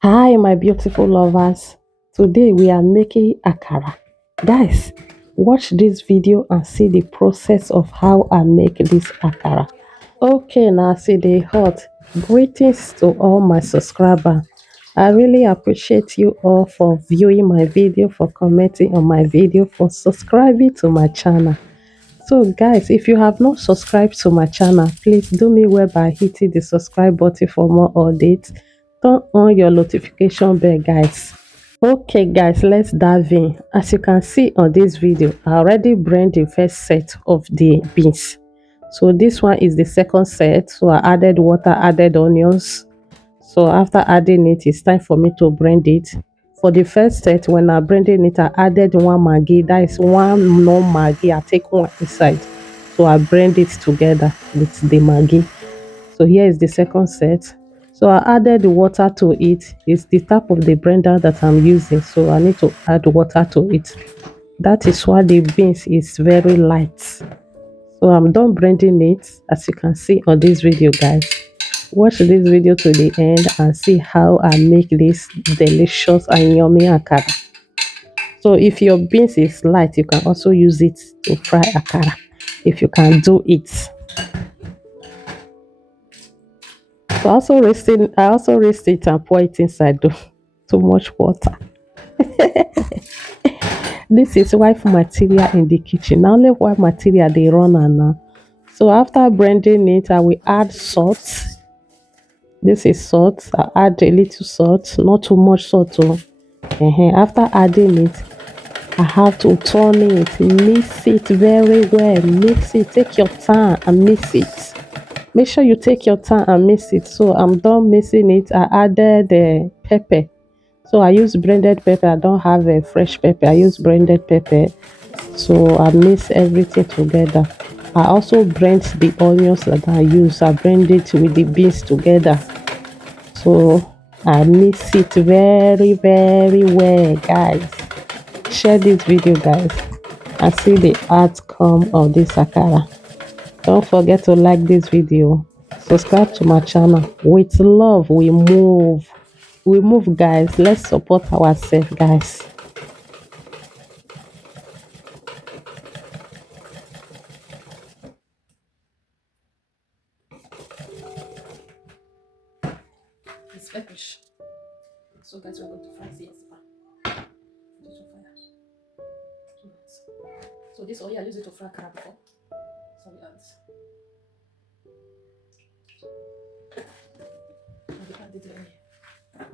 Hi, my beautiful lovers. Today we are making akara. Guys, watch this video and see the process of how I make this akara. Okay, now see the hot. Greetings to all my subscribers. I really appreciate you all for viewing my video, for commenting on my video, for subscribing to my channel. So guys, if you have not subscribed to my channel, please do me well by hitting the subscribe button for more updates. Turn on your notification bell, guys. Okay guys, let's dive in. As you can see on this video, I already blend the first set of the beans. So this one is the second set. So I added water, added onions. So after adding it, it's time for me to blend it. For the first set, when I blended it, I added one Maggi. That is one no Maggi. I take one inside. So I blend it together with the Maggi. So here is the second set. So I added the water to it. It's the type of the blender that I'm using. So I need to add water to it. That is why the beans is very light. So I'm done blending it, as you can see on this video, guys. Watch this video to the end and see how I make this delicious and yummy akara. So if your beans is light, you can also use it to fry akara if you can do it. So I also raised it and pour it inside though. Too much water. This is wife material in the kitchen. Now only wife material they run and now. So after blending it, I will add salt. This is salt. I add a little salt, not too much salt. Oh. After adding it, I have to turn it, mix it very well. Mix it. Take your time and mix it. Make sure you take your time and mix it. So I'm done mixing it. I added the pepper. So I use blended pepper. I don't have a fresh pepper. I use blended pepper. So I mix everything together. I also blend the onions that I use. I blend it with the beans together. So I mix it very, very well, guys. Share this video, guys, and see the outcome of this akara. Don't forget to like this video. Subscribe to my channel. With love, we move. We move, guys. Let's support ourselves, guys. It's finished. So, guys, we're going to fry this. So this oil I use it to fry akara before. So we add the oil. You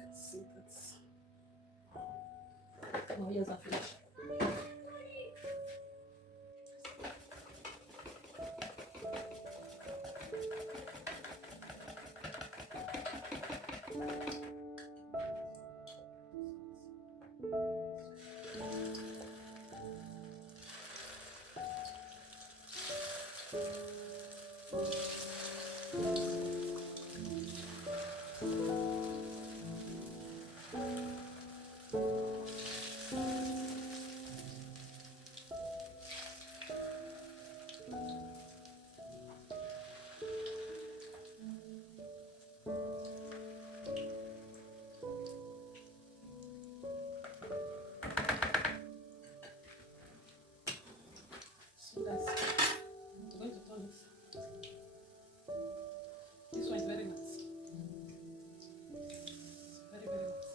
can see that my oils are finished. So guys, I'm going to turn it. This one is very nice. Very, very nice.